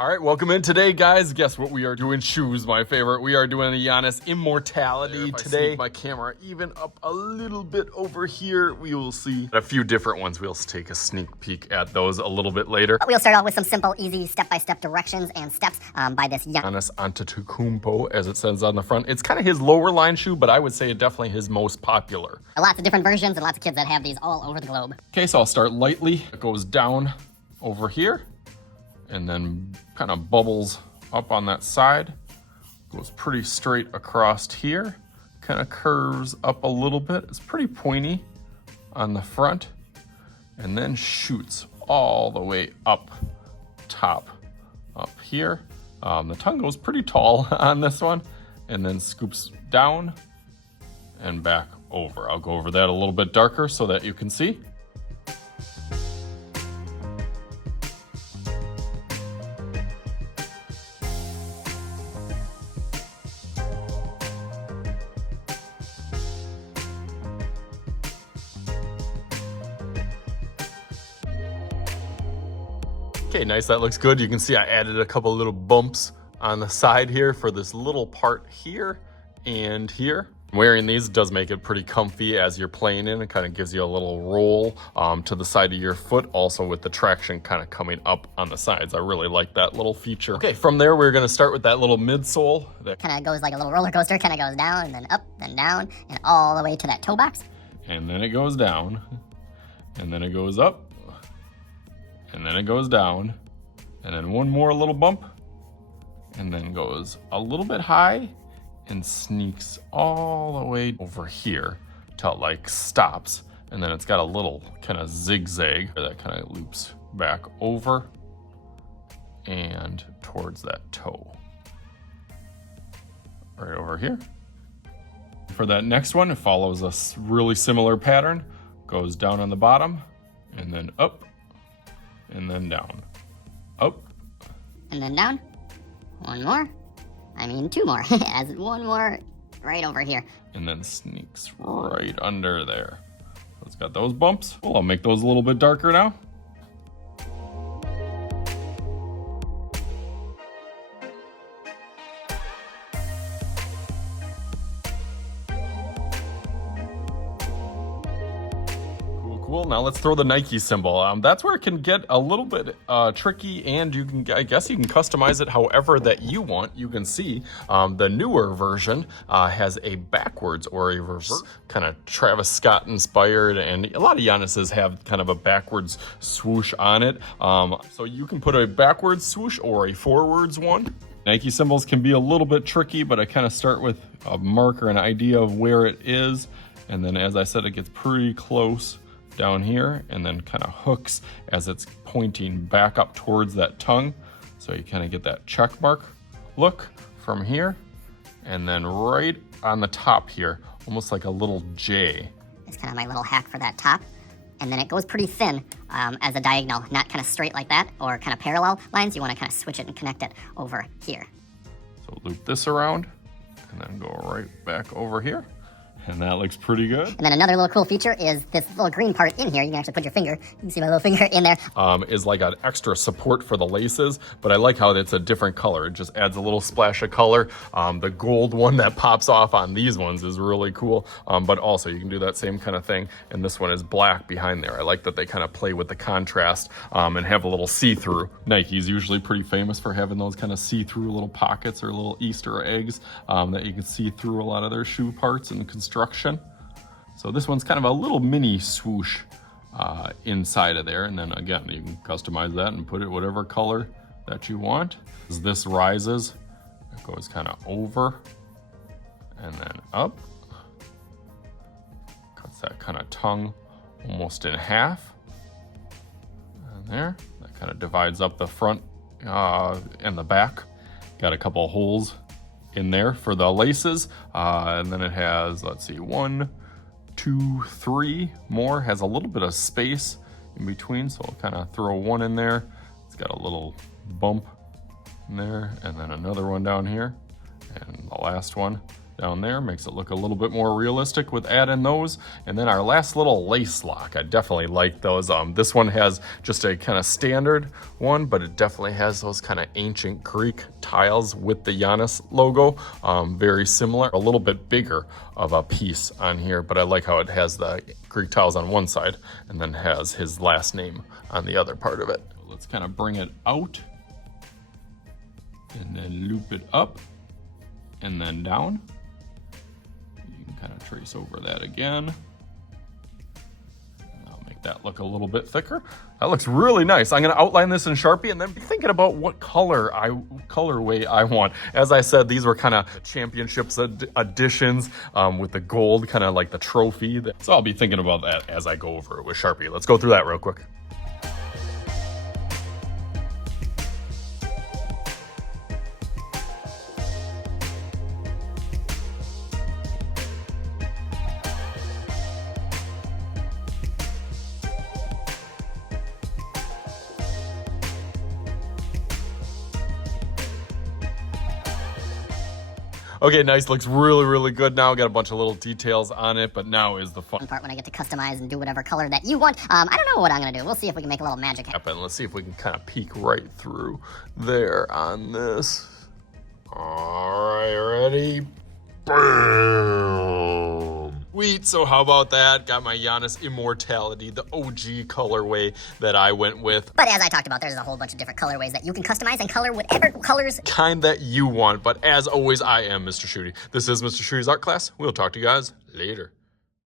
All right, welcome in today, guys. Guess what we are doing? Shoes, my favorite. We are doing a Giannis Immortality today. Sneak my camera even up a little bit over here. We will see a few different ones. We'll take a sneak peek at those a little bit later. We'll start off with some simple, easy, step-by-step directions and steps by this Giannis Antetokounmpo, as it says on the front. It's kind of his lower line shoe, but I would say definitely his most popular. Lots of different versions and lots of kids that have these all over the globe. Okay, so I'll start lightly. It goes down over here, and then kind of bubbles up on that side. Goes pretty straight across here. Kind of curves up a little bit. It's pretty pointy on the front, and then shoots all the way up top up here. The tongue goes pretty tall on this one, and then scoops down and back over. I'll go over that a little bit darker so that you can see. Okay, nice, that looks good. You can see I added a couple little bumps on the side here for this little part here and here. Wearing these does make it pretty comfy as you're playing in. It kind of gives you a little roll to the side of your foot, also with the traction kind of coming up on the sides. I really like that little feature. Okay, from there, we're gonna start with that little midsole. That kind of goes like a little roller coaster, kind of goes down and then up, then down, and all the way to that toe box. And then it goes down, and then it goes up, and then it goes down, and then one more little bump, and then goes a little bit high and sneaks all the way over here till it like stops, and then it's got a little kind of zigzag that kind of loops back over and towards that toe right over here. For that next one, it follows a really similar pattern. Goes down on the bottom and then up and then down, up and then down. One more, two more. As one more right over here, and then sneaks right under there. So it's got those bumps. Well, I'll make those a little bit darker now. Cool. Now let's throw the Nike symbol. That's where it can get a little bit tricky, and you can, I guess you can customize it however that you want. You can see the newer version has a backwards or a reverse, kind of Travis Scott inspired, and a lot of Giannis's have kind of a backwards swoosh on it. So you can put a backwards swoosh or a forwards one. Nike symbols can be a little bit tricky, but I kind of start with a marker, an idea of where it is, and then as I said, it gets pretty close down here and then kind of hooks as it's pointing back up towards that tongue. So you kind of get that check mark look from here, and then right on the top here, almost like a little J. It's kind of my little hack for that top. And then it goes pretty thin as a diagonal, not kind of straight like that or kind of parallel lines. You want to kind of switch it and connect it over here. So loop this around and then go right back over here. And that looks pretty good. And then another little cool feature is this little green part in here. You can actually put your finger. You can see my little finger in there. Is like an extra support for the laces, but I like how it's a different color. It just adds a little splash of color. The gold one that pops off on these ones is really cool, but also you can do that same kind of thing, and this one is black behind there. I like that they kind of play with the contrast and have a little see-through. Nike's usually pretty famous for having those kind of see-through little pockets or little Easter eggs that you can see through a lot of their shoe parts and construction. So this one's kind of a little mini swoosh inside of there, and then again you can customize that and put it whatever color that you want. As this rises, it goes kind of over and then up, cuts that kind of tongue almost in half, and there that kind of divides up the front and the back. Got a couple of holes in there for the laces, and then it has, let's see, 1, 2, 3 more. Has a little bit of space in between, so I'll kind of throw one in there. It's got a little bump in there, and then another one down here, and the last one down there. Makes it look a little bit more realistic with adding those. And then our last little lace lock. I definitely like those. This one has just a kind of standard one, but it definitely has those kind of ancient Greek tiles with the Giannis logo. Very similar, a little bit bigger of a piece on here, but I like how it has the Greek tiles on one side and then has his last name on the other part of it. Let's kind of bring it out and then loop it up and then down. You can kind of trace over that again. I'll make that look a little bit thicker. That looks really nice. I'm gonna outline this in Sharpie and then be thinking about what colorway I want. As I said, these were kind of championships editions with the gold, kind of like the trophy. So I'll be thinking about that as I go over it with Sharpie. Let's go through that real quick. Okay, nice, looks really, really good now. Got a bunch of little details on it, but now is the fun part when I get to customize and do whatever color that you want. I don't know what I'm gonna do. We'll see if we can make a little magic happen. Let's see if we can kind of peek right through there on this. All right, ready? Boom! Sweet, so how about that? Got my Giannis Immortality, the OG colorway that I went with. But as I talked about, there's a whole bunch of different colorways that you can customize and color whatever colors kind that you want. But as always, I am Mr. Shooty. This is Mr. Shooty's art class. We'll talk to you guys later.